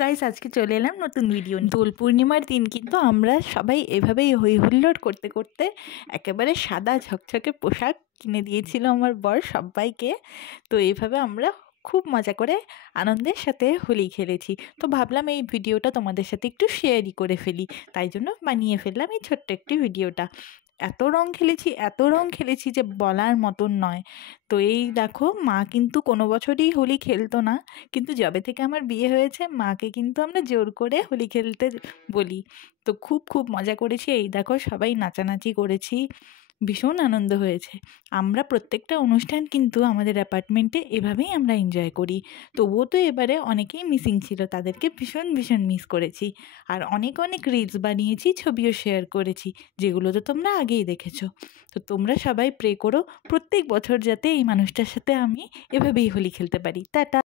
Guys আজকে চলে এলাম নতুন ভিডিও নিয়ে। দোল পূর্ণিমার দিন কিন্তু আমরা সবাই এভাবেই হই হুল্লোড় করতে করতে একেবারে সাদা ঝকঝকে পোশাক কিনে দিয়েছিল আমার বর সবাইকে। তো এইভাবে আমরা খুব মজা করে আনন্দের সাথে হোলি খেলেছি। তো ভাবলাম এই ভিডিওটা তোমাদের সাথে একটু শেয়ারই করে ফেলি, তাই জন্য বানিয়ে ফেললাম এই ছোট্ট একটি ভিডিওটা। এত রং খেলেছি যে বলার মতন নয়। তো এই দেখো, মা কিন্তু কোনো বছরই হোলি খেলতো না, কিন্তু যবে থেকে আমার বিয়ে হয়েছে মাকে কিন্তু আমরা জোর করে হোলি খেলতে বলি। তো খুব খুব মজা করেছি। এই দেখো সবাই নাচানাচি করেছি, ভীষণ আনন্দ হয়েছে। আমরা প্রত্যেকটা অনুষ্ঠান কিন্তু আমাদের অ্যাপার্টমেন্টে এভাবেই আমরা এনজয় করি। তবুও তো এবারে অনেকেই মিসিং ছিল, তাদেরকে ভীষণ ভীষণ মিস করেছি। আর অনেক অনেক রিলস বানিয়েছি, ছবিও শেয়ার করেছি, যেগুলো তো তোমরা আগেই দেখেছো। তো তোমরা সবাই প্রে করো প্রত্যেক বছর যাতে এই মানুষটার সাথে আমি এভাবেই হোলি খেলতে পারি। টাটা।